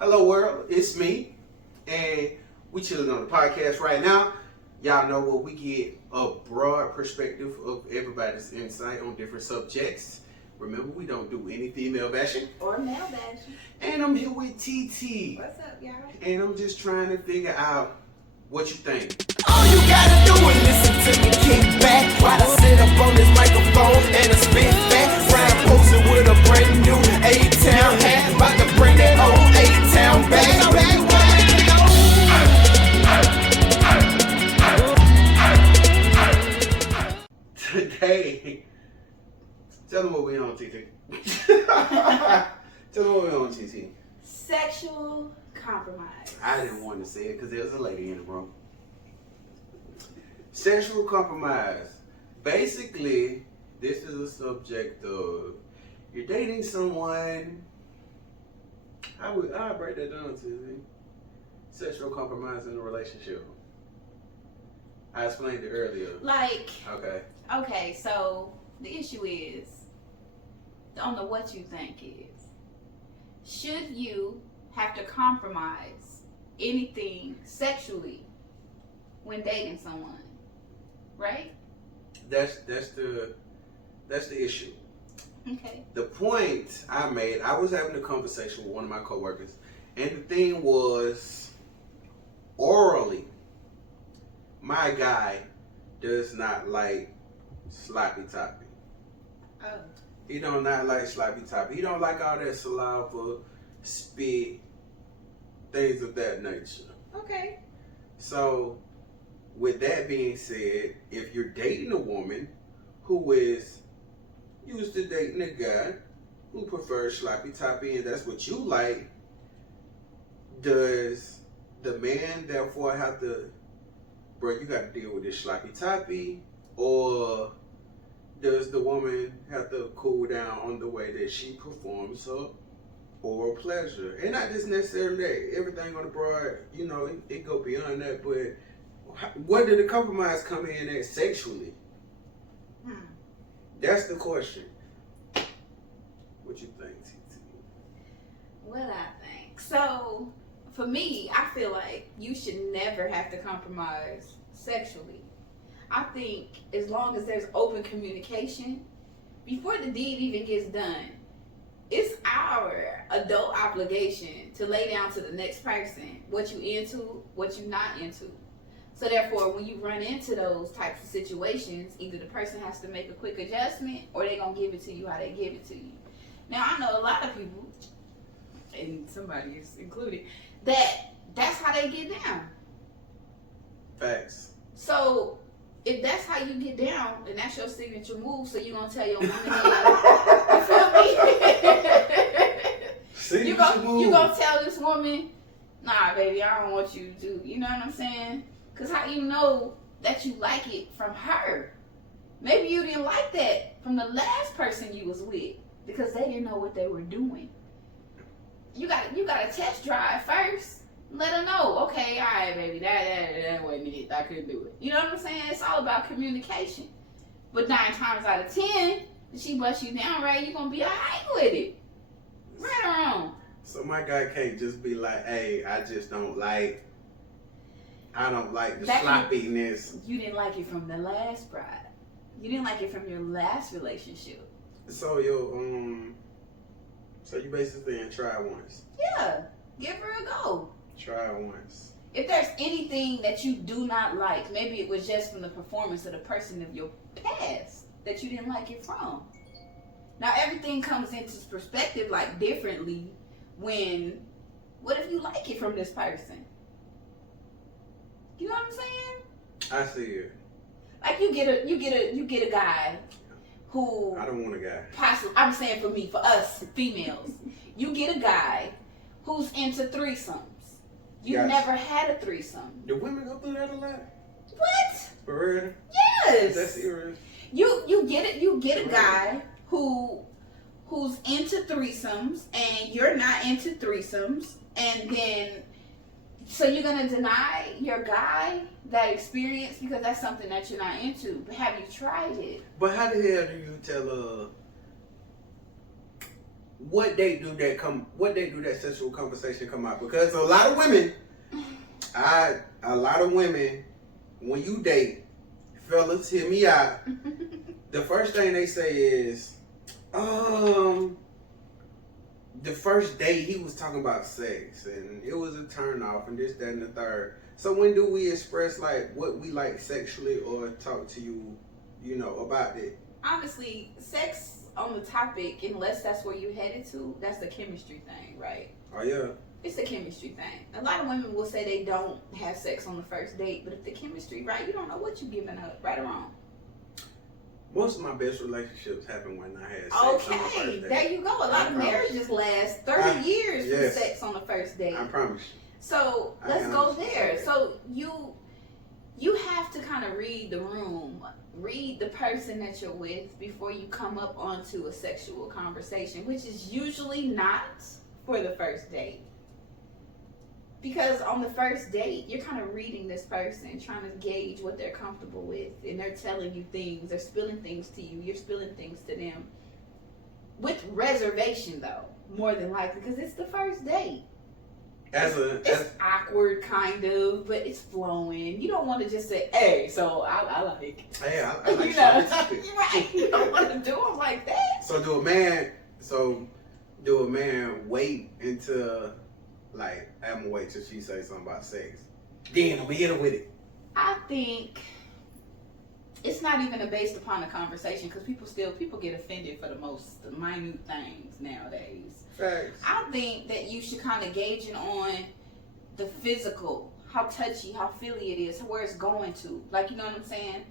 Hello world, it's me, and we chilling on the podcast right now. Y'all know what we get a broad perspective of everybody's insight on different subjects. Remember, we don't do any female bashing. Or male bashing. And I'm here with TT. What's up, y'all? And I'm just trying to figure out what you think. All you gotta do is listen to me kick back while I sit up on this microphone and I spit back. Ryan posted with a brand new A-Town hat, about to bring that old A-Town back. Today, tell them what we on, TT. Tell them what we on, TT. Sexual compromise. I didn't want to say it because there's a lady in the room. Sexual compromise. Basically, this is a subject of you're dating someone. I'll break that down to you. Sexual compromise in a relationship. I explained it earlier. Okay, so the issue is on the what you think is, should you have to compromise anything sexually when dating someone? Right? That's the issue. Okay. The point I made, I was having a conversation with one of my coworkers, and the thing was, orally, my guy does not like sloppy toppy. Oh. He don't not like sloppy toppy. He don't like all that saliva, spit, things of that nature. Okay. So, with that being said, if you're dating a woman who is used to dating a guy who prefers sloppy toppy and that's what you like, does the man therefore have to, bro, you got to deal with this sloppy toppy, or does the woman have to cool down on the way that she performs her oral pleasure? And not just necessarily that. Everything on the broad, it go beyond that, but where did the compromise come in at sexually? That's the question. What you think, TT? What I think. So, for me, I feel like you should never have to compromise sexually. I think as long as there's open communication, before the deed even gets done, it's our adult obligation to lay down to the next person what you into, what you not into. So therefore, when you run into those types of situations, either the person has to make a quick adjustment or they're going to give it to you how they give it to you. Now, I know a lot of people, and somebody is included, that's how they get down. Facts. So, if that's how you get down, and that's your signature move, so you're going to tell your woman, you feel me? You gonna tell this woman, nah, baby, I don't want you to do, you know what I'm saying? Because how you know that you like it from her? Maybe you didn't like that from the last person you was with because they didn't know what they were doing. You gotta test drive first. Let her know, okay, all right, baby, that wasn't it. I couldn't do it. You know what I'm saying? It's all about communication. But 9 times out of 10, if she busts you down right, you're gonna be all right with it. Right or wrong? So my guy can't just be like, hey, I don't like the sloppiness. You didn't like it from the last bride. You didn't like it from your last relationship. So so you basically saying try once. Yeah, give her a go. Try once. If there's anything that you do not like, maybe it was just from the performance of the person of your past that you didn't like it from. Now everything comes into perspective like differently when, what if you like it from this person? You know what I'm saying? I see it. Like you get a guy who, I don't want a guy. I'm saying for me, for us females, you get a guy who's into threesomes. You never had a threesome. Do women go through that a lot? What? For real? Yes. That's serious. You get it. You get a guy who's into threesomes and you're not into threesomes, and then so you're gonna deny your guy that experience because that's something that you're not into. But have you tried it? But how the hell do you tell what day do that sexual conversation come out? Because a lot of women, when you date, fellas, hear me out. The first thing they say is, the first date he was talking about sex and it was a turn off and this, that, and the third. So when do we express like what we like sexually or talk to you, about it? Honestly, sex on the topic, unless that's where you headed to, that's the chemistry thing, right? Oh yeah. It's a chemistry thing. A lot of women will say they don't have sex on the first date, but if the chemistry right, you don't know what you're giving up, right or wrong. Most of my best relationships happened when I had sex on the first Okay, date. there you go. A lot of marriages last 30 years yes. with sex on the first date. I promise you. So let's go there. So you have to kind of read the room, read the person that you're with before you come up onto a sexual conversation, which is usually not for the first date. Because on the first date, you're kind of reading this person, trying to gauge what they're comfortable with, and they're telling you things, they're spilling things to you, you're spilling things to them. With reservation, though, more than likely, because it's the first date. It's awkward, kind of, but it's flowing. You don't want to just say, "Hey, so I like." Hey, I like topic. Right? You don't want to do them like that. So do a man wait until like I'm gonna wait till she say something about sex, then we hit her with it? I think it's not even based upon a conversation because people get offended for the most minute things nowadays. Facts. I think that you should kind of gauge it on the physical, how touchy, how feely it is, where it's going to. Like, you know what I'm saying?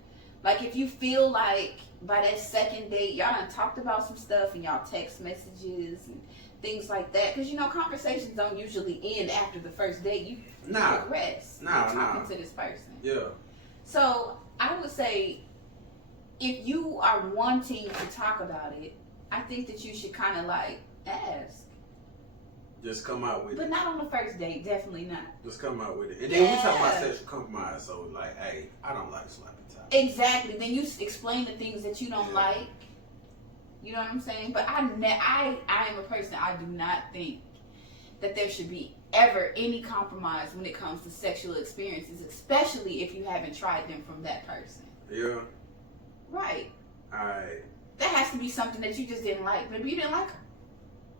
Like, if you feel like by that second date, y'all done talked about some stuff and y'all text messages and things like that. Because, conversations don't usually end after the first date. You progress. You're talking to this person. Yeah. So, I would say, if you are wanting to talk about it, I think that you should kind of like ask. Just come out with it. But not on the first date, definitely not. Just come out with it. And then we talk about sexual compromise, so like, hey, I don't like sloppy top. Exactly. Then you explain the things that you don't like. You know what I'm saying? But I am a person, I do not think that there should be ever any compromise when it comes to sexual experiences, especially if you haven't tried them from that person. Yeah. Right. Alright. That has to be something that you just didn't like. Maybe you didn't like her.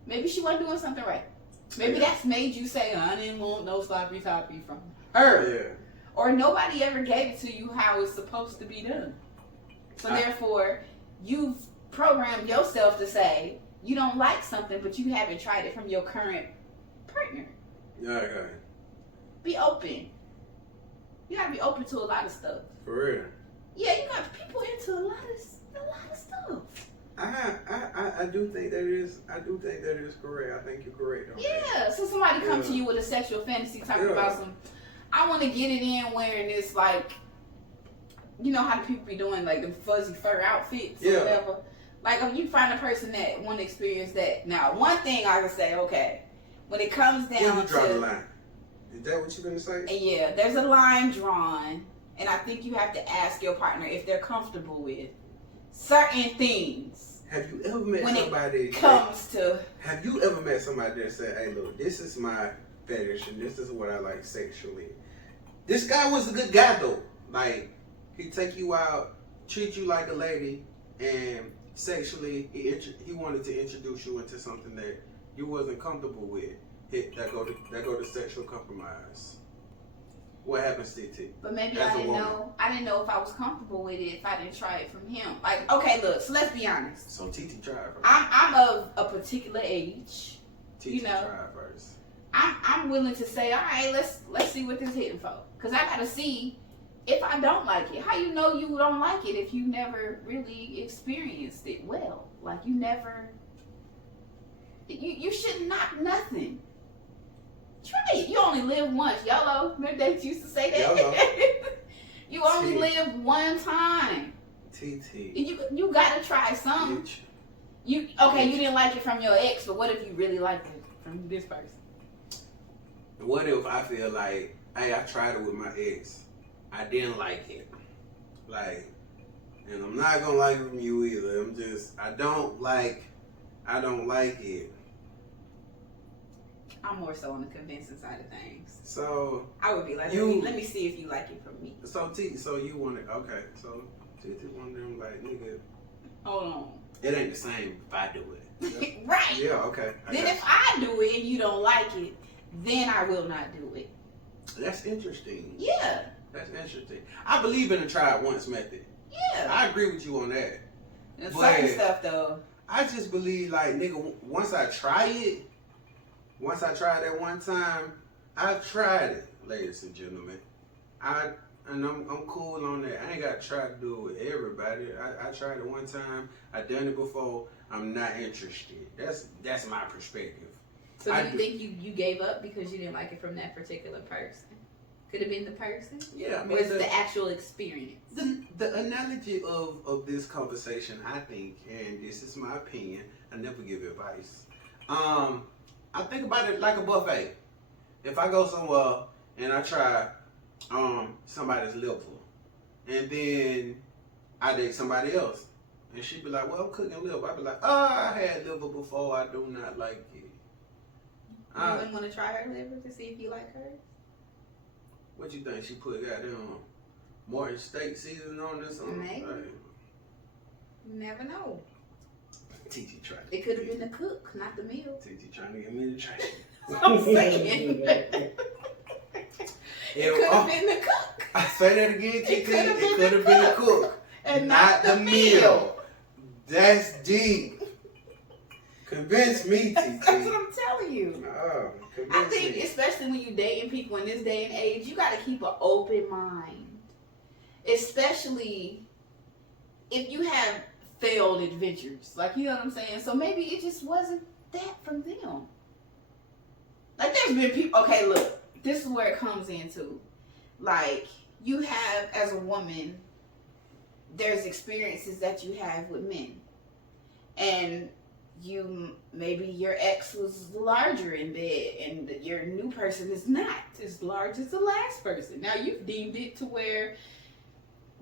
Maybe she wasn't doing something right. Maybe that's made you say, I didn't want no sloppy toppy from her. Yeah. Or nobody ever gave it to you how it's supposed to be done. So therefore, you've programmed yourself to say you don't like something, but you haven't tried it from your current partner. Yeah, okay. Be open. You gotta be open to a lot of stuff. For real. Yeah, you got people into a lot of stuff. I do think that is correct. I think you're correct on that. Yeah, so somebody come to you with a sexual fantasy talking about some, I want to get it in wearing this, like, you know how the people be doing, like, the fuzzy fur outfits or whatever. Like, if you find a person that want to experience that. Now, one thing I can say, okay, when it comes down Where you draw the line? Is that what you're going to say? Yeah, there's a line drawn, and I think you have to ask your partner if they're comfortable with certain things. Have you ever met somebody Have you ever met somebody that said, hey, look, this is my fetish and this is what I like sexually? This guy was a good guy, though. Like, he'd take you out, treat you like a lady, and sexually, he wanted to introduce you into something that you wasn't comfortable with. That go to sexual compromise. What happens, TT? But maybe I didn't know if I was comfortable with it if I didn't try it from him. Like, okay, look, so let's be honest. So TT tried first. I'm of a particular age. TT tried first. I'm willing to say, all right, let's see what this hitting for. Because I gotta see if I don't like it. How you know you don't like it if you never really experienced it well? Like, you never, you should knock nothing. Try it. You only live once. YOLO. Remember they used to say that? YOLO. You only live one time. TT. You gotta try some. You didn't like it from your ex, but what if you really liked it from this person? What if I feel like, hey, I tried it with my ex. I didn't like it. Like, and I'm not gonna like it from you either. I don't like it. I'm more so on the convincing side of things. So I would be like, let me see if you like it from me. So you want it? Okay. So T one of them like nigga. Hold on. It ain't the same if I do it. Right. Yeah. Okay. Then if I do it and you don't like it, then I will not do it. That's interesting. Yeah. That's interesting. I believe in the try it once method. Yeah. I agree with you on that. And But certain stuff though. I just believe like nigga, once I tried that one time, I've tried it, ladies and gentlemen. I'm cool on that. I ain't got to try to do it with everybody. I tried it one time. I done it before. I'm not interested. That's my perspective. So do you think you gave up because you didn't like it from that particular person? Could have been the person? Yeah, I mean, or is it the actual experience? The analogy of this conversation, I think, and this is my opinion, I never give advice. I think about it like a buffet. If I go somewhere and I try somebody's liver, and then I date somebody else, and she be like, well, I'm cooking liver. I be like, I had liver before, I do not like it. You wouldn't want to try her liver to see if you like hers? What you think? She put goddamn Morton steak seasoning on this? Maybe. You never know. TT trying. It could have been the cook, not the meal. TT trying to get me to try. I'm saying. It could have been the cook. I say that again, TT. It could have been the cook. And not the meal. That's deep. Convince me, TT. That's what I'm telling you. Oh, I think, especially when you're dating people in this day and age, you got to keep an open mind. Especially if you have failed adventures. Like, you know what I'm saying? So maybe it just wasn't that from them. Like, there's been people, okay, look, this is where it comes into. Like, you have, as a woman, there's experiences that you have with men. And maybe your ex was larger in bed and your new person is not as large as the last person. Now you've deemed it to where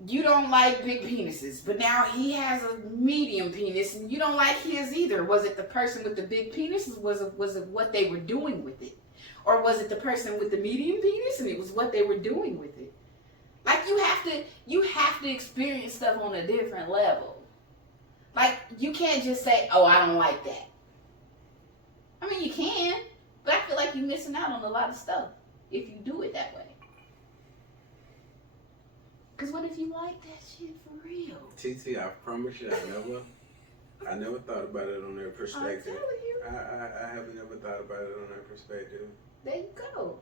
you don't like big penises, but now he has a medium penis and you don't like his either. Was it the person with the big penis? Was it what they were doing with it? Or was it the person with the medium penis and it was what they were doing with it? Like, you have to experience stuff on a different level. Like, you can't just say, oh, I don't like that. I mean, you can, but I feel like you're missing out on a lot of stuff if you do it that way. Because what if you like that shit for real? TT, I promise you, I never thought about it on their perspective. I'm telling you. I haven't ever thought about it on their perspective. There you go.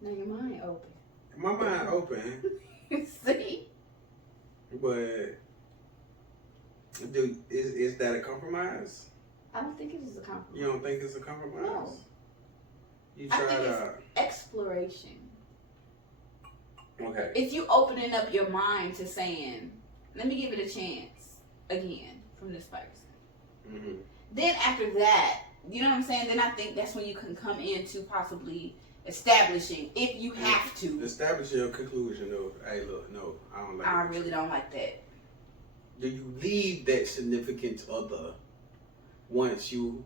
Now your mind open. My mind open. See? But is that a compromise? I don't think it is a compromise. You don't think it's a compromise? No. You I tried think it's exploration. Okay. It's you opening up your mind to saying, let me give it a chance again from this person. Mm-hmm. Then after that, you know what I'm saying? Then I think that's when you can come into possibly establishing, if you have to. Establish your conclusion of, hey, look, no, I don't like I it. really don't like that. Do you leave that significant other once you,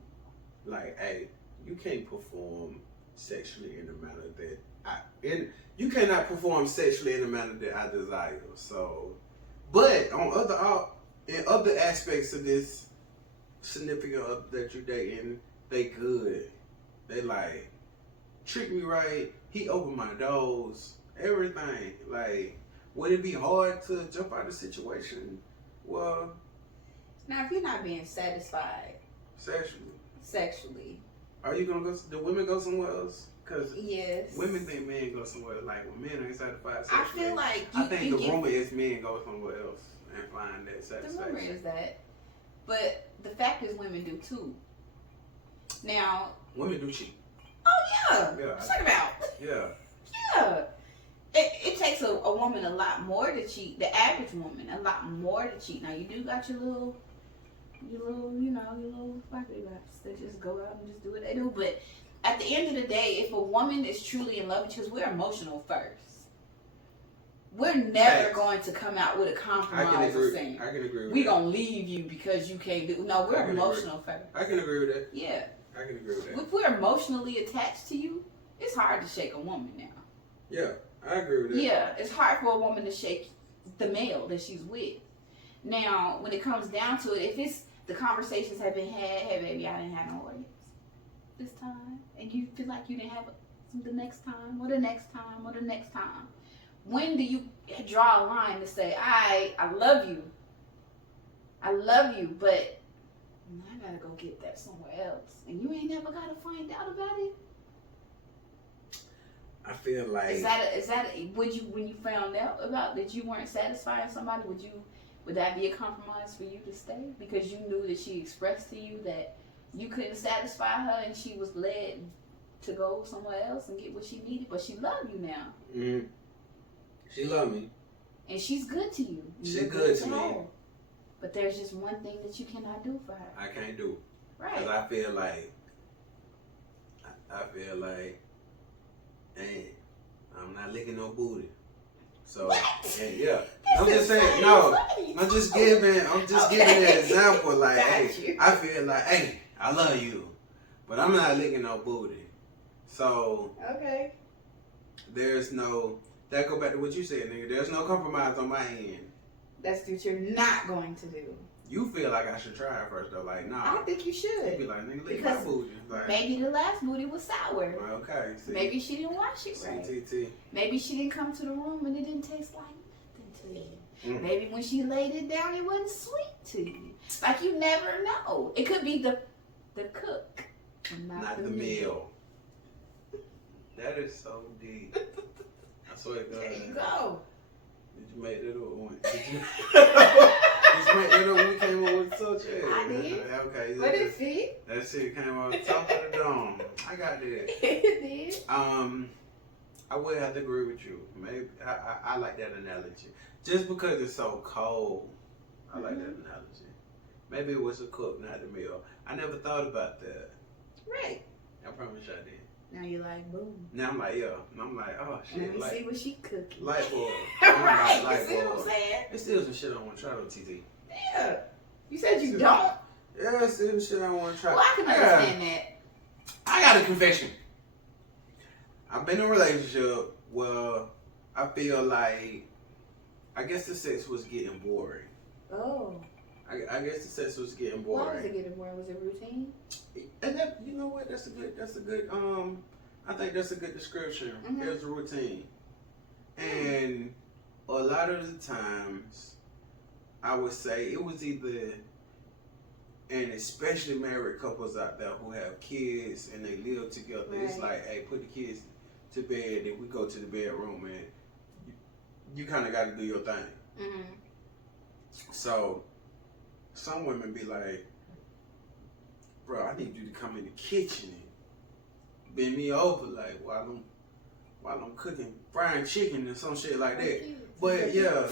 like, hey, you can't perform sexually in a manner that you cannot perform sexually in a manner that I desire. So, but in other aspects of this significant other that you're dating, they good. They like treat me right. He opened my doors. Everything. Like, would it be hard to jump out of the situation? Well, now if you're not being satisfied sexually, are you gonna go? Do women go somewhere else? Because yes, women think men go somewhere. Like, when men ain't satisfied I sexually, feel like I think the rumor is men go somewhere else and find that satisfaction. The rumor is that, but the fact is women do too. Now, women do cheat. Oh yeah, Yeah. talk about. Yeah. Yeah. It takes a woman a lot more to cheat. The average woman a lot more to cheat. Now you do got your little fuckery laps that just go out and just do what they do. But at the end of the day, if a woman is truly in love with you, because we're emotional first, we're never going to come out with a compromise of saying I can agree with we that. gonna leave you because you can't do. No, we're emotional first. I can agree with that. Yeah. I can agree with that. If we're emotionally attached to you, it's hard to shake a woman now. Yeah, I agree with that. Yeah, it's hard for a woman to shake the male that she's with. Now, when it comes down to it, if it's the conversations have been had, hey baby, I didn't have no audience this time, and you feel like you didn't have the next time, or the next time, or the next time, when do you draw a line to say, I love you, but I gotta go get that somewhere else, and you ain't never gotta find out about it? I feel like Is that would you, when you found out about that you weren't satisfying somebody, would that be a compromise for you to stay because you knew that she expressed to you that you couldn't satisfy her and she was led to go somewhere else and get what she needed, but she loved you now. Mm-hmm. She loved me. And she's good to you. She's good to me. her. But there's just one thing that you cannot do for her. I can't do. Right. Because I feel like, hey, I'm not licking no booty. So, and yeah. I'm just saying, no. I'm just giving an example. Like, hey, I feel like, hey, I love you, but I'm not licking no booty. So, okay. There's no, that go back to what you said, nigga. There's no compromise on my end. That's what you're not going to do. You feel like I should try it first, though. Like, nah. I think you should. You be like, nigga, lick my booty. Like, maybe the last booty was sour. Okay. See, maybe she didn't wash it right. CTT. Maybe she didn't come to the room and it didn't taste like nothing to you. Mm. Maybe when she laid it down, it wasn't sweet to you. Like, you never know. It could be the cook, not the meal. That is so deep. I swear to God. There you go. Did you make that up? Did you make that up when we came up with the subject? I did. Okay. But it fit. That shit came on top of the dome. I got that. It did. I would have to agree with you. Maybe I like that analogy. Just because it's so cold, I like that analogy. Maybe it was a cook, not the meal. I never thought about that. Right. I promise I did. Now you're like, boom. Now I'm like, yeah. And I'm like, oh shit. Let me like, see what she cooking. light bulb. Right. Light You see what bulb. I'm saying? It's still some shit I want to try though, TT. Yeah. You said you don't? Yeah, it's still some shit I want to try. Well, I can understand that. I got a confession. I've been in a relationship where I feel like, I guess the sex was getting boring. Oh. I guess the sex was getting boring. Why was it getting boring? Was it routine? And that, you know what? That's a good. I think that's a good description. Mm-hmm. It was a routine, and a lot of the times, I would say it was either, and especially married couples out there who have kids and they live together. Right. It's like, hey, put the kids to bed, then we go to the bedroom, and you kind of got to do your thing. Mm-hmm. So, some women be like, bro, I need you to come in the kitchen and bend me over, like, while I'm cooking frying chicken and some shit like that. But yeah,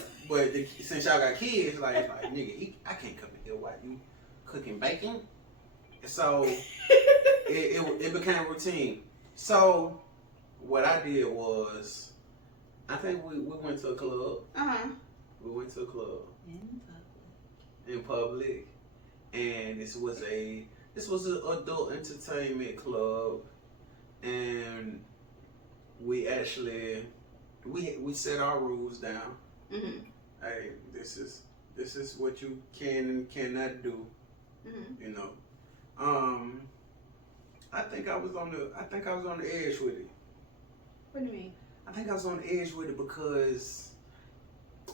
since y'all got kids, like nigga, I can't come in here while you cooking bacon. So it became routine. So what I did was, I think we went to a club. We went to a club in public, and this was an adult entertainment club, and we actually we set our rules down. Mm-hmm. Hey, this is what you can and cannot do. Mm-hmm. You know, I think I was on the edge with it. What do you mean? I think I was on the edge with it because,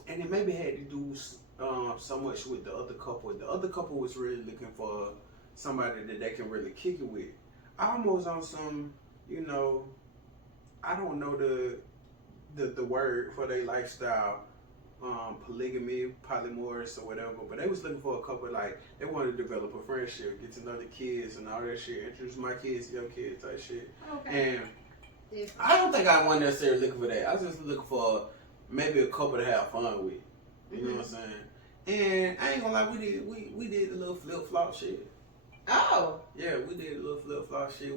and it maybe had to do so much with the other couple. The other couple was really looking for somebody that they can really kick it with. I almost on some, you know, I don't know the word for their lifestyle, polygamy, polymorous or whatever, but they was looking for a couple, like, they wanted to develop a friendship, get to know the kids and all that shit, introduce my kids to your kids type shit. Okay. And I don't think I wasn't necessarily looking for that. I was just looking for maybe a couple to have fun with. You know what I'm saying? And I ain't gonna lie, we did a little flip flop shit. Oh. Yeah, we did a little flip flop shit.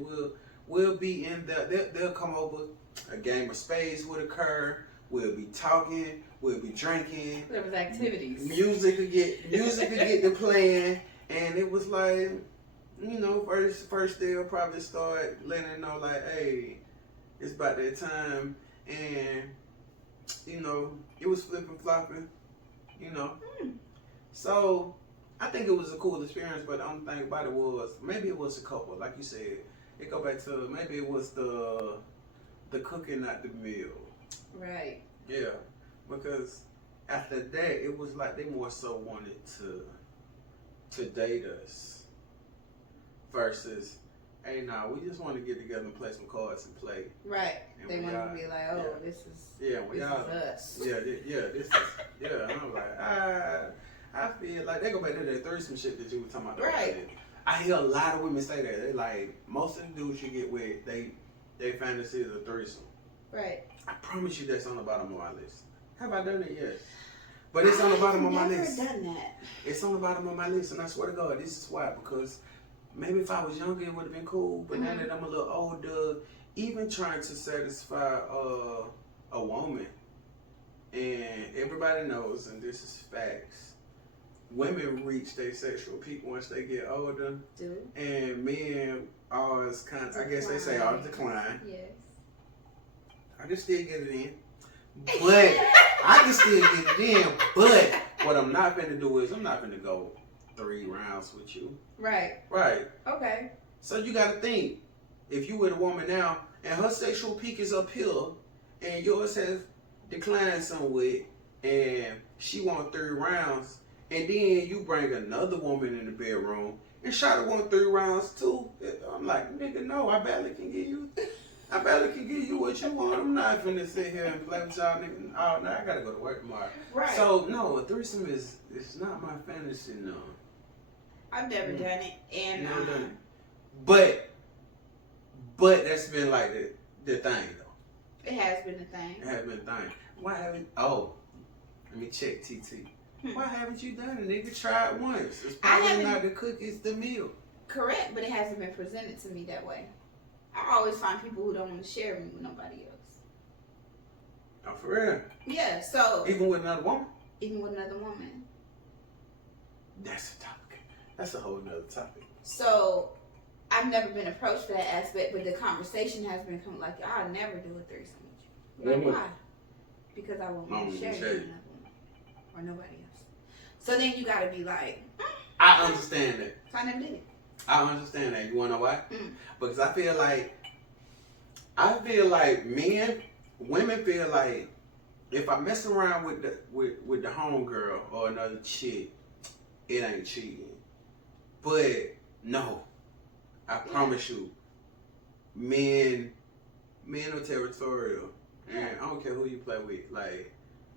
We'll be in there. They'll come over. A game of spades would occur. We'll be talking. We'll be drinking. There was activities. Music would get to playing, and it was like, you know, first they'll probably start letting her know like, hey, it's about that time, and you know, it was flipping flopping, you know. So I think it was a cool experience, but the only thing about it was maybe it was a couple, like you said. It go back to maybe it was the cooking, not the meal. Right. Yeah, because after that, it was like they more so wanted to date us versus, hey, nah, we just want to get together and play some cards and play. Right. And They we want all- to be like, oh, yeah. this is Yeah, we this all. is us. This is yeah. And I'm like, I feel like they go back to that threesome shit that you were talking about. Right. I hear a lot of women say that. They like most of the dudes you get with, they fantasy is a threesome. Right. I promise you that's on the bottom of my list. Have I done it? Yes. But it's on the bottom of my list. I've never done that. It's on the bottom of my list, and I swear to God, this is why. Because maybe if I was younger, it would have been cool. But now that I'm a little older, even trying to satisfy a woman, and everybody knows, and this is facts, women reach their sexual peak once they get older, Do. and men always kind of, I guess they say, all decline. Yes. I can still get it in. But I can still get it in. But what I'm not finna do is I'm not finna go 3 rounds with you. Right. Right. Okay. So you gotta think, if you with a woman now and her sexual peak is up here and yours has declined somewhat and she want 3 rounds and then you bring another woman in the bedroom and Shawty want 3 rounds too. I'm like, nigga, no, I barely can give you what you want. I'm not finna sit here and play with y'all niggas. Oh, no, I gotta go to work tomorrow. Right. So, no, a threesome is not my fantasy, no. I've never done it, and Never done it. But that's been like the thing, though. it has been a thing. It has been the thing. Why haven't, let me check TT. Why haven't you done it, nigga? Try it once. It's probably not the cook, it's the meal. Correct, but it hasn't been presented to me that way. I always find people who don't want to share me with nobody else. Oh, for real? Yeah, so Even with another woman? even with another woman. That's a topic. That's a whole nother topic. So I've never been approached for that aspect, but the conversation has been coming like, I'll never do a threesome with you. Like, Mhm. why? Because I won't Mm, share you share with another woman or nobody else. So then you gotta be like, I understand that. so I never did it. I understand that. You wanna know why? Mm. Because I feel like women feel like if I mess around with the homegirl or another chick, it ain't cheating. But no, I promise you, men are territorial, and I don't care who you play with. Like,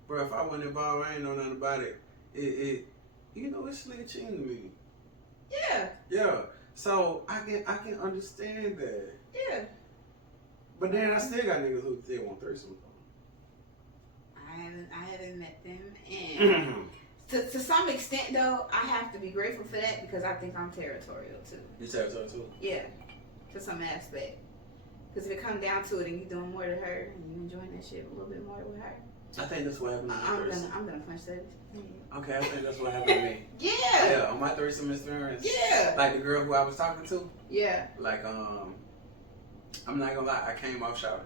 bro, if I went involved, I ain't know nothing about it. It's still cheating to me. Yeah, Yeah. So I can understand that. yeah. But then I still got niggas who still want threesomes. I haven't met them, and to some extent though, I have to be grateful for that because I think I'm territorial too. You territorial too? Yeah, to some aspect. Because if it comes down to it and you doing more to her and you enjoying that shit a little bit more with her, I think that's what happened to my threesome. I'm gonna punch that. Okay, I think that's what happened to me. Yeah. Yeah, on my threesome experience. Yeah. Like the girl who I was talking to. Yeah. Like, I'm not gonna lie, I came off shouting.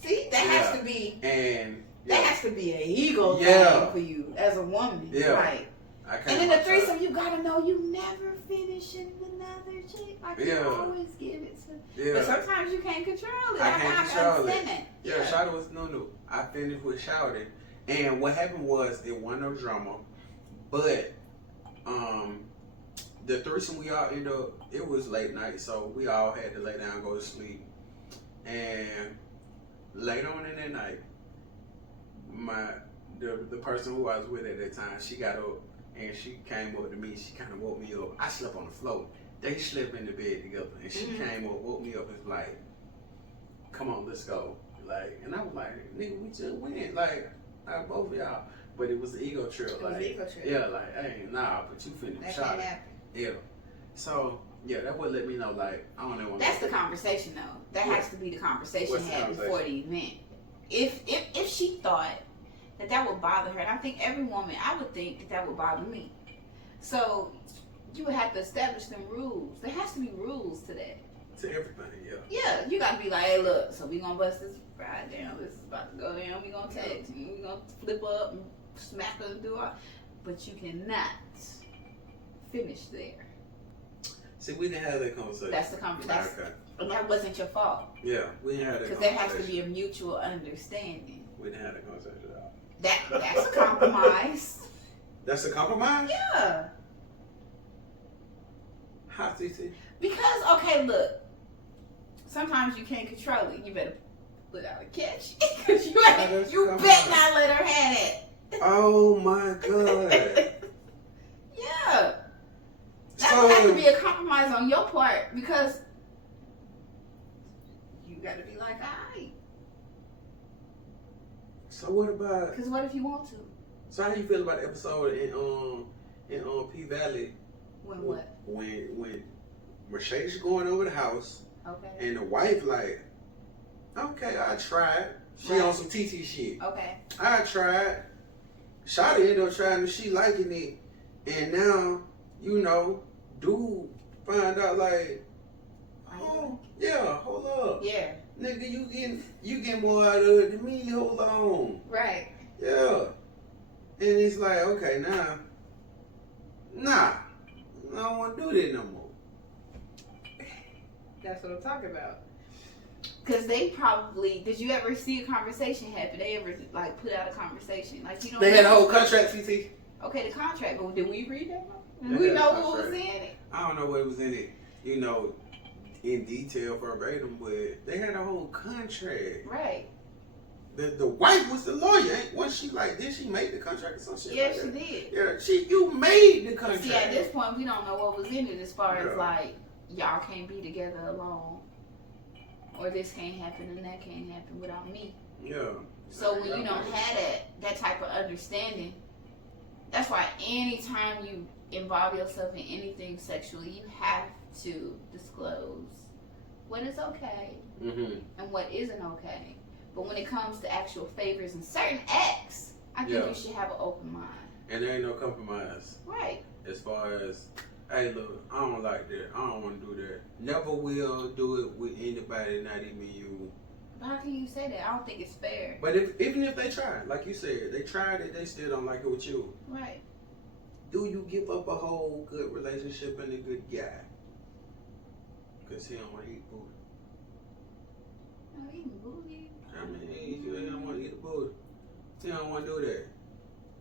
See, that has to be. And that has to be an ego Yeah. thing for you as a woman. Yeah. Like, I came and in the off threesome, shouting. you gotta know you never finishing another chick. Like, you Yeah. always give it to. Yeah. But sometimes you can't control it. I can't control it. understand that. Yeah, shouting was no. I finished with shouting. And what happened was, it wasn't no drama. But, the threesome we all ended up, it was late night, so we all had to lay down and go to sleep. And later on in that night, the person who I was with at that time, she got up and she came up to me. She kind of woke me up. I slept on the floor. They slept in the bed together, and she came up, woke me up, and was like, "Come on, let's go." Like, and I was like, "Nigga, we just went." Like both of y'all, but it was the ego trip. It was like, the ego trip. yeah, like, hey, nah, but you finna That shot can't it. happen. Yeah. So yeah, that would let me know. Like, I don't know. That's the conversation, though. That has to be the conversation What's the had before the event. If she thought that would bother her, and I think every woman, I would think that would bother me. So you would have to establish them rules. There has to be rules to that. To everything, yeah. Yeah, you gotta be like, hey, look, so we gonna bust this ride down. This is about to go down. We gonna text. And we gonna flip up and smack her and do all. But you cannot finish there. See, we didn't have that conversation. That's the conversation. Okay. And that wasn't your fault. Yeah, we didn't have that Because conversation. there has to be a mutual understanding. We didn't have that conversation at all. That's a compromise. That's a compromise? Yeah. How, TT? Because, okay, look. Sometimes you can't control it. You better put out a catch. Because you bet not let her have it. Oh, my God. Yeah. That So- would have to be a compromise on your part because you got to be like, alright. So what about... Because what if you want to? So how you feel about the episode in P Valley? When what? When Mercedes going over the house Okay. and the wife like, okay, I tried. She on some TT shit. Okay. I tried. Shawty ended up trying and she liking it. And now, you know, dude find out like, oh, yeah, hold up. Yeah. Nigga, you getting more out of it than me, hold on. Right. Yeah. And it's like, okay, nah, I don't want to do that no more. That's what I'm talking about. Because they probably, did you ever see a conversation happen? They ever like put out a conversation? Like, you know, They had a whole contract, TT. Okay, the contract, but did we read that one? They Did we had a know what was contract. in it? I don't know what was in it, you know, in detail verbatim, but they had a whole contract. Right. The wife was the lawyer. Wasn't she like, did she make the contract or some shit? Yeah, like she that? did. Yeah, you made the contract. See, at this point, we don't know what was in it as far as Yeah. like, y'all can't be together alone. Or this can't happen and that can't happen without me. Yeah. So when you don't have that type of understanding, that's why anytime you involve yourself in anything sexually, you have to disclose what is okay Mm-hmm. and what isn't okay. But when it comes to actual favors and certain acts, I think you should have an open mind. And there ain't no compromise. Right. As far as, hey, look, I don't like that. I don't want to do that. Never will do it with anybody, not even you. But how can you say that? I don't think it's fair. But even if they tried, like you said, they tried it, they still don't like it with you. Right. Do you give up a whole good relationship and a good guy? Because he don't want to eat booty. No, eating booty. I mean, he don't want to eat the booty. He don't want to do that.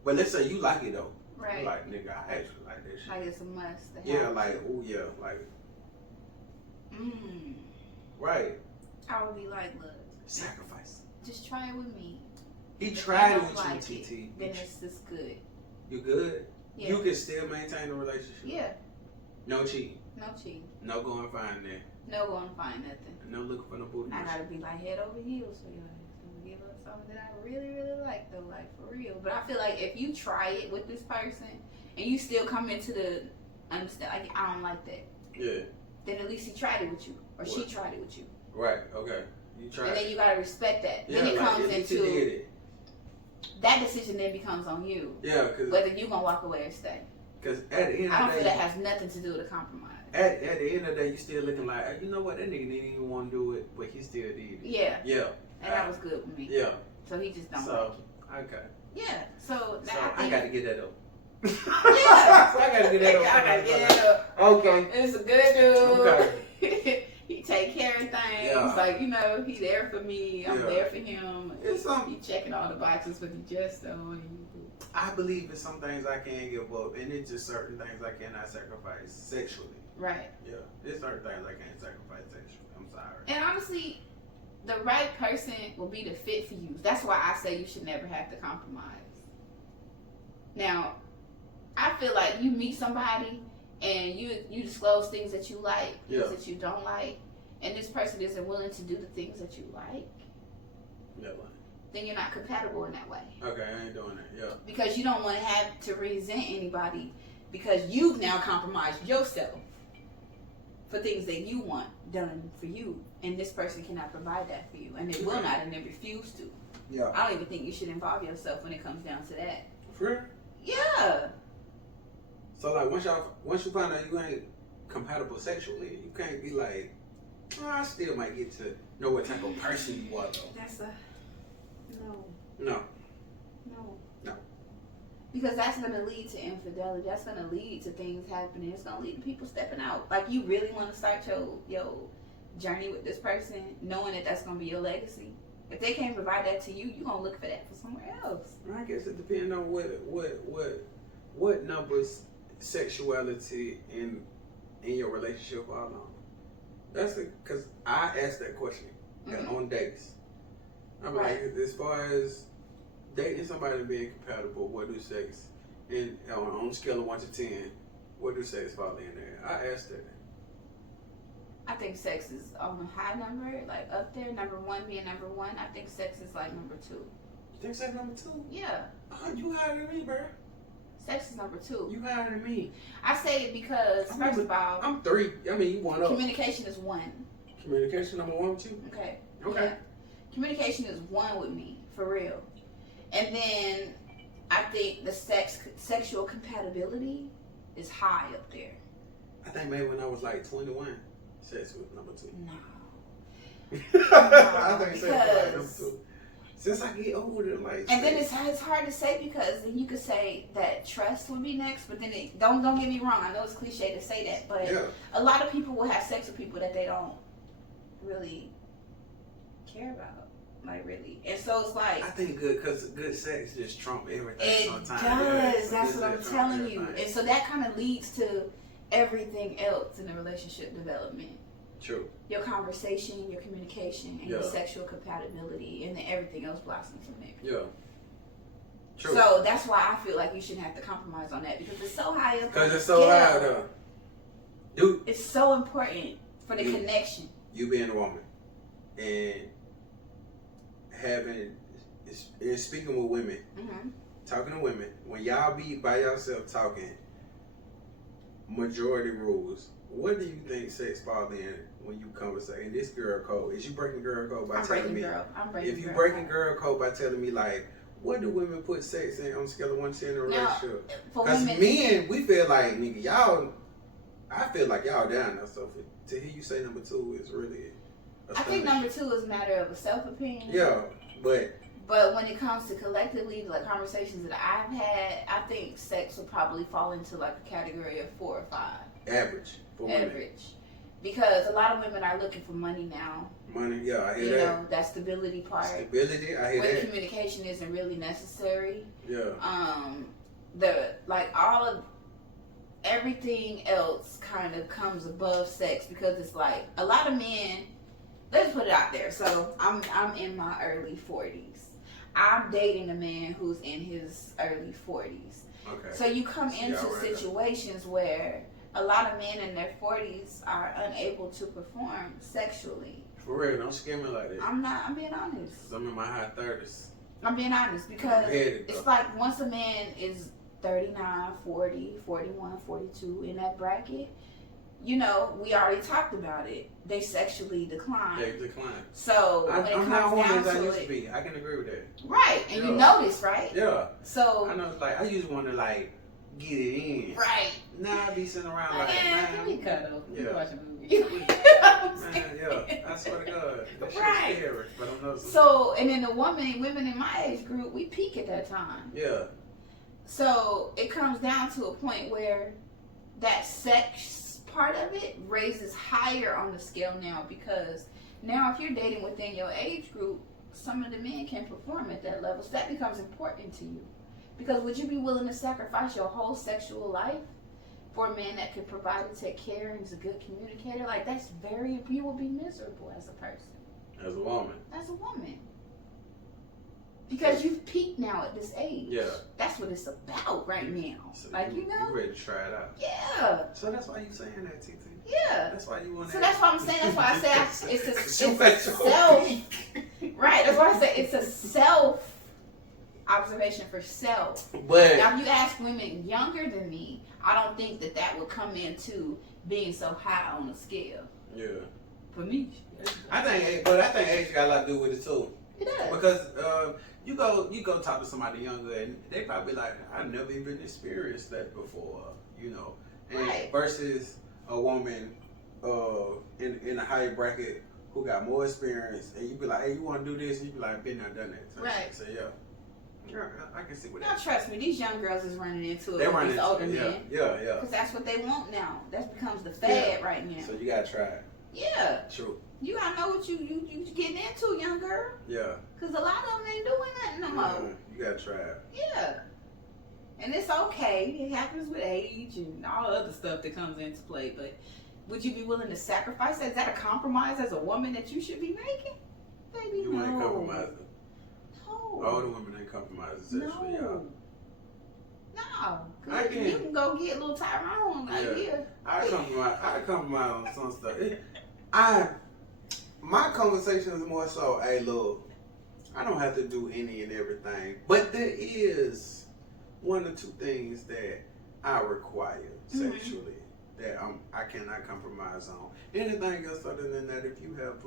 But let's say you like it, though. Right. Like, nigga, I actually like that shit. Like it's a must. To Yeah, have. like, oh yeah, like, right. I would be like, look, Sacrifice. just try it with me. He If tried you it don't with like you, it, TT. then it's just good. You good? Yeah. You can still maintain a relationship. Yeah. No cheating. No cheating. No going find that. No going to find nothing. No looking for no booty. I gotta be like head over heels for your ass. I'm gonna give up something that I really, really like though, like for real. But I feel like if you try it with this person and you still come into the understand, like I don't like that, Yeah. then at least he tried it with you or she What? tried it with you, Right. Okay. You tried. and then you gotta respect that. Yeah, Then it like, comes at least you into did it. that decision. Then becomes on you Yeah, because whether you gonna walk away or stay. at the end I don't of feel the that day, has nothing to do with a compromise. at the end of the day, you still looking like, you know what, that nigga didn't even want to do it, but he still did it. Yeah, Yeah. and that was good with me. Yeah. So he just don't So, like it. okay. Yeah. So, So I I think got to get that up. Yeah. So I got to get that up. I gotta get it up. Okay. It's a good dude. Okay. He take care of things. Yeah. Like, you know, he there for me. I'm Yeah. there for him. It's He checking all the boxes, but he just don't. I believe in some things I can't give up, and it's just certain things I cannot sacrifice sexually. Right. Yeah, there's certain things I can't sacrifice sexually. I'm sorry. And honestly, the right person will be the fit for you. That's why I say you should never have to compromise. Now, I feel like you meet somebody and you disclose things that you like, things that you don't like, and this person isn't willing to do the things that you like, then you're not compatible in that way. Okay, I ain't doing that. Yeah. Because you don't want to have to resent anybody because you've now compromised yourself for things that you want done for you, and this person cannot provide that for you, and they will not, and they refuse to. Yeah. I don't even think you should involve yourself when it comes down to that. For real? Yeah. So like once you find out you ain't compatible sexually, you can't be like, oh, I still might get to know what type of person you are though. That's a no. No. No. No. Because that's going to lead to infidelity. That's going to lead to things happening. It's going to lead to people stepping out. Like, you really want to start your journey with this person, knowing that that's going to be your legacy. If they can't provide that to you, you're going to look for that for somewhere else. I guess it depends on what numbers sexuality in your relationship are on. That's because I asked that question on dates. I'm like, as far as dating somebody and being compatible, what do sex, and on a scale of 1 to 10, what do sex fall in there? I asked that. I think sex is on a high number, like up there. Number 1 being number 1. I think sex is like number 2. You think sex number 2? Yeah. Oh, you higher than me, bro. Sex is number 2. You higher than me. I say it because, first of all, I'm 3. I mean, you 1 up. Communication is 1. Communication number 1 with you? Okay. Okay. Yeah. Communication is 1 with me, for real. And then I think the sexual compatibility is high up there. I think maybe when I was like 21, sex was number 2. No. I think sex was like number 2. Since I get older, like. And then it's hard to say because then you could say that trust would be next, but then don't get me wrong. I know it's cliche to say that, but a lot of people will have sex with people that they don't really care about. Like, really. And so it's like, I think good sex just trump everything. It sometimes. does. That's what I'm telling you. And so that kind of leads to everything else in the relationship development. True. Your conversation, your communication, and your sexual compatibility, and then everything else blossoms from there. Yeah. True. So that's why I feel like you shouldn't have to compromise on that because it's so high up. Because it's so high, though. Dude. It's so important for the connection. You being a woman and speaking with women, talking to women, when y'all be by yourself talking, majority rules, what do you think sex falls in when you conversate? In this girl code, is you breaking girl code by telling me? I'm breaking. If you breaking girl code by telling me like, what do women put sex in on a scale of 1 to 10 in a relationship? Because men, we feel like nigga, y'all. I feel like y'all down there. So to hear you say number 2 is really. I think number 2 is a matter of a self-opinion. Yeah, but when it comes to collectively, like conversations that I've had, I think sex will probably fall into like a category of 4 or 5. Average for women. Average. Because a lot of women are looking for money now. Money, yeah, I hear you that. You know, that stability part. Stability, I hear that. Communication isn't really necessary. Yeah. All of everything else kind of comes above sex because it's like a lot of men. Let's put it out there. So I'm in my early 40s. I'm dating a man who's in his early 40s. Okay. So you come into situations where a lot of men in their 40s are unable to perform sexually. For real, don't scare me like that. I'm being honest. I'm in my high 30s. I'm being honest because it's like once a man is 39, 40, 41, 42 in that bracket, you know, we already talked about it. They sexually decline. They decline. So when it comes down as I to used it, to be. I can agree with that. Right, and you notice, right? Yeah. So I know, it's like I used to want to like get it in. Right. Now I be sitting around like, man, we cuddle. Yeah. We watch a movie. Man, yeah. I swear to God, that shit's Right. scary. But I'm not. So, and then women in my age group, we peak at that time. Yeah. So it comes down to a point where that sex part of it raises higher on the scale now because now if you're dating within your age group, some of the men can perform at that level. So that becomes important to you. Because would you be willing to sacrifice your whole sexual life for a man that could provide and take care and is a good communicator? Like you will be miserable as a person. As a woman. As a woman. Because you've peaked now at this age. Yeah. That's what it's about right now. So you know? You ready to try it out. Yeah. So that's why you saying that, TT. Yeah. That's why you want to. So that's why I'm saying. That's why I say it's a self. Right. That's why I say it's a self observation for self. But now, if you ask women younger than me, I don't think that would come into being so high on the scale. Yeah. For me. I think age got a lot to do with it too. It does. Because you go talk to somebody younger and they probably like, I never even experienced that before. you know, and Right. versus a woman in a higher bracket who got more experience, and you be like, hey, you want to do this? And you be like, been there, done that. So Right. So yeah, I can see what Now, that. trust me, these young girls is running into They it with run these into older it, men. yeah. Because that's what they want now. That becomes the fad right now. So you gotta try it. Yeah. True. You gotta know what you getting into, young girl. Yeah. Because a lot of them ain't doing nothing no more. You gotta try it. Yeah. And it's okay. It happens with age and all the other stuff that comes into play. But would you be willing to sacrifice that? Is that a compromise as a woman that you should be making? Baby, You no. ain't compromising. No. All the women ain't compromising sexually, y'all. No. I can. You can go get little Tyrone out here. I compromise on some stuff. My conversation is more so, hey, look, I don't have to do any and everything, but there is one or two things that I require sexually that I cannot compromise on. Anything else other than that, if you have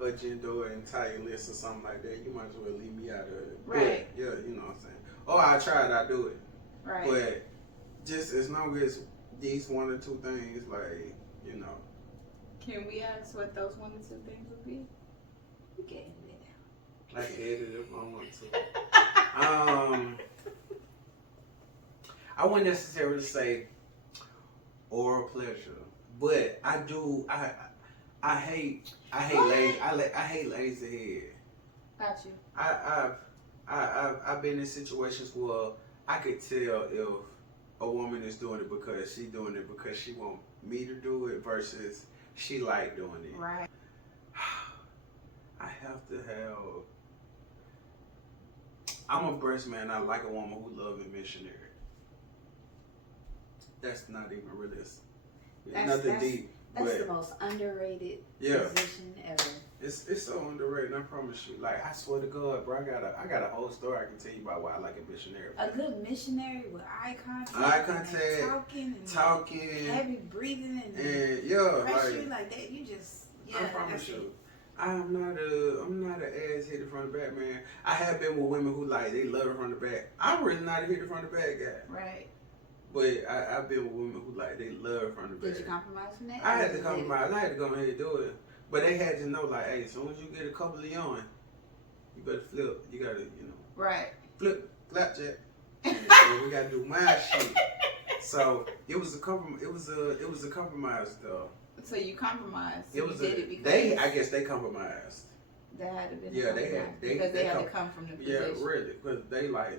a gender or entire list or something like that, you might as well leave me out of it. Right. But, yeah, you know what I'm saying. Oh, I tried, I do it. Right. But just as long as these one or two things, like, you know. Can we ask what those one or two things would be? You can edit it out. I can edit it if I want to. I wouldn't necessarily say oral pleasure, but I do. I hate lazy. I hate lazy head. Got you. I've been in situations where I could tell if a woman is doing it because she doing it because she want me to do it versus she like doing it. Right. I have to have. I'm a breast man. I like a woman who loves a missionary. That's not even really nothing deep. That's but the most underrated position ever. It's so underrated. I promise you. Like, I swear to God, bro, I got a whole story I can tell you about why I like a missionary. A good missionary with eye contact. And talking. Heavy breathing and pressure like that. You just I promise you. I'm not an ass hitter from the back, man. I have been with women who like they love it from the back. I'm really not a hitter from the back guy. Right. But I've been with women who like they love it from the back. Did you compromise from that? I had to compromise. I had to go ahead and do it. But they had to know, like, hey, as soon as you get a couple of yawn, you better flip. You gotta, right. Flip, flapjack. And we gotta do my shit. So it was a compromise. It was a compromise, though. So you compromised. So it was did it because I guess they compromised. That had to be. Yeah, they had to come from the position. Yeah, really, because they like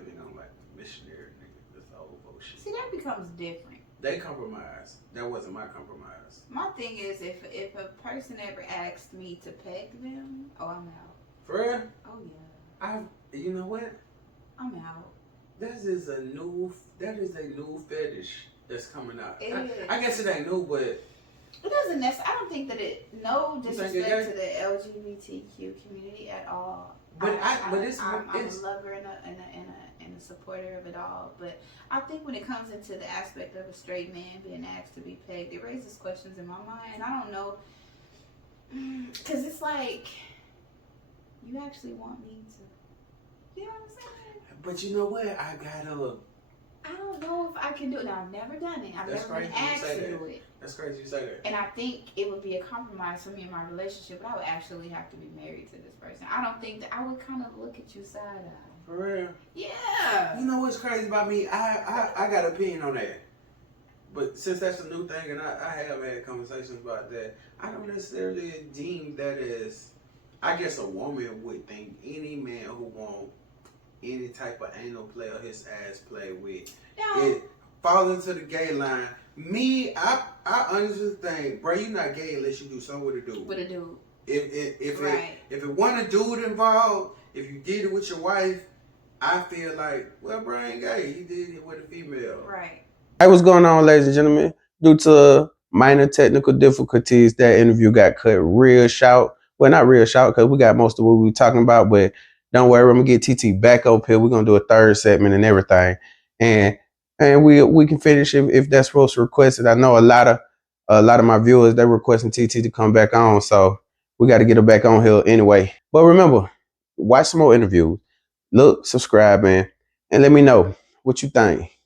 missionary nigga. That's old folks shit. See, that becomes different. They compromised. That wasn't my compromise. My thing is, if a person ever asked me to peg them, I'm out. For real? Oh yeah. You know what? I'm out. That is a new fetish that's coming out. It is. I guess it ain't new, but it doesn't necessarily. I don't think that no disrespect to the LGBTQ community at all. But I'm a lover and a supporter of it all. But I think when it comes into the aspect of a straight man being asked to be pegged, it raises questions in my mind. I don't know, because it's like, you actually want me to, you know what I'm saying? But you know what? I don't know if I can do it. Now, I've never done it. I've never been asked to do it. That's crazy you say that. And I think it would be a compromise for me in my relationship, but I would actually have to be married to this person. I don't think that I would kind of look at you side-eye. For real? Yeah. You know what's crazy about me? I got an opinion on that. But since that's a new thing and I have had conversations about that, I don't necessarily deem that as, I guess a woman would think any man who want any type of anal play or his ass play with, it falls into the gay line. Me, I honestly think, bro, you're not gay unless you do something with a dude. With a dude. If it wasn't a dude involved, if you did it with your wife, I feel like, well, bro, ain't gay. He did it with a female. Right. Hey, what's going on, ladies and gentlemen? Due to minor technical difficulties, that interview got cut real short. Well, not real short because we got most of what we were talking about, but don't worry, I'm gonna get TT back up here. We're gonna do a third segment and everything, and we can finish if that's what's requested. I know a lot of my viewers, they're requesting TT to come back on, so we got to get her back on here anyway. But remember, watch some more interviews. Look, subscribe, man, and let me know what you think.